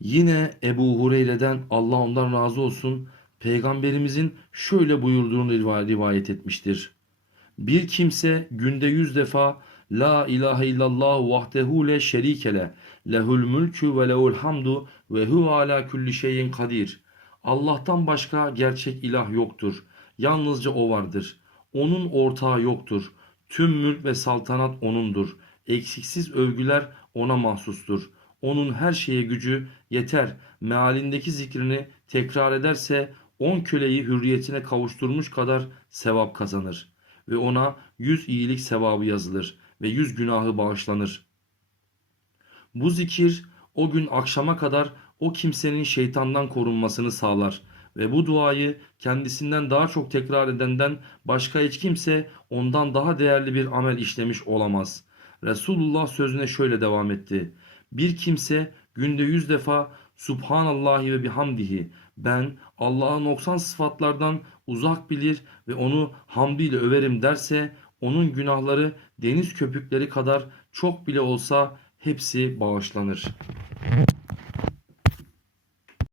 Yine Ebu Hureyre'den Allah ondan razı olsun peygamberimizin şöyle buyurduğunu riva- rivayet etmiştir. Bir kimse günde yüz defa La ilahe illallah vahdehu le şerikele lehul mülkü ve lehul hamdu ve hu ala kulli şeyin kadir. Allah'tan başka gerçek ilah yoktur. Yalnızca o vardır. Onun ortağı yoktur. Tüm mülk ve saltanat O'nundur. Eksiksiz övgüler O'na mahsustur. Onun her şeye gücü yeter. Mealindeki zikrini tekrar ederse on köleyi hürriyetine kavuşturmuş kadar sevap kazanır. Ve ona yüz iyilik sevabı yazılır ve yüz günahı bağışlanır. Bu zikir o gün akşama kadar o kimsenin şeytandan korunmasını sağlar ve bu duayı kendisinden daha çok tekrar edenden başka hiç kimse ondan daha değerli bir amel işlemiş olamaz. Resulullah sözüne şöyle devam etti. Bir kimse günde yüz defa Subhanallahi ve bihamdihi ben Allah'ın noksan sıfatlardan uzak bilir ve onu hamdiyle överim derse onun günahları deniz köpükleri kadar çok bile olsa hepsi bağışlanır.